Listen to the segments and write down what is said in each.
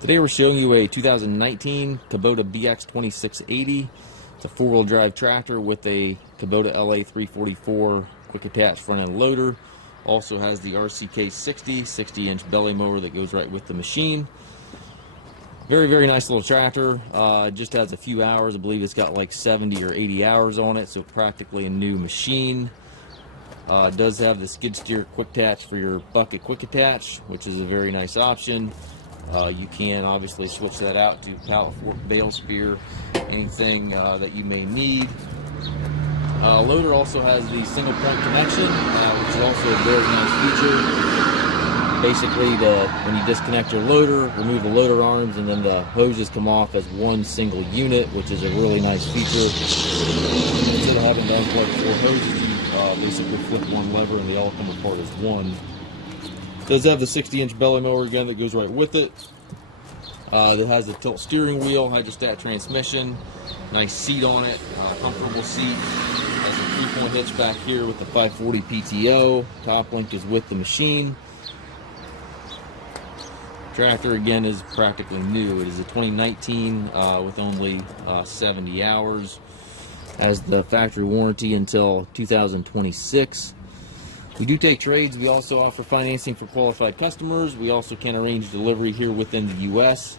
Today we're showing you a 2019 Kubota BX2680. It's a four-wheel drive tractor with a Kubota LA344 quick attach front end loader. Also has the RCK 60-inch belly mower that goes right with the machine. Very nice little tractor. It just has a few hours. I believe it's got like 70 or 80 hours on it, so practically a new machine. It does have the skid steer quick attach for your bucket quick attach, which is a very nice option. You can obviously switch that out to pallet fork, bale spear, anything that you may need. Loader also has the single point connection, which is also a very nice feature. Basically, when you disconnect your loader, remove the loader arms, and then the hoses come off as one single unit, which is a really nice feature. Instead of having done like four hoses, you basically flip one lever and they all come apart as one. It does have the 60-inch belly mower again that goes right with it. It has a tilt steering wheel, hydrostat transmission, nice seat on it, comfortable seat. Has a 3-point hitch back here with the 540 PTO. Top link is with the machine. Tractor again is practically new. It is a 2019 with only 70 hours. Has the factory warranty until 2026. We do take trades. We also offer financing for qualified customers. We also can arrange delivery here within the U.S.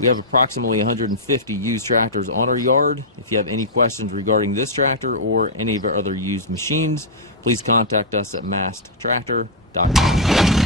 We have approximately 150 used tractors on our yard. If you have any questions regarding this tractor or any of our other used machines, please contact us at massedtractor.com.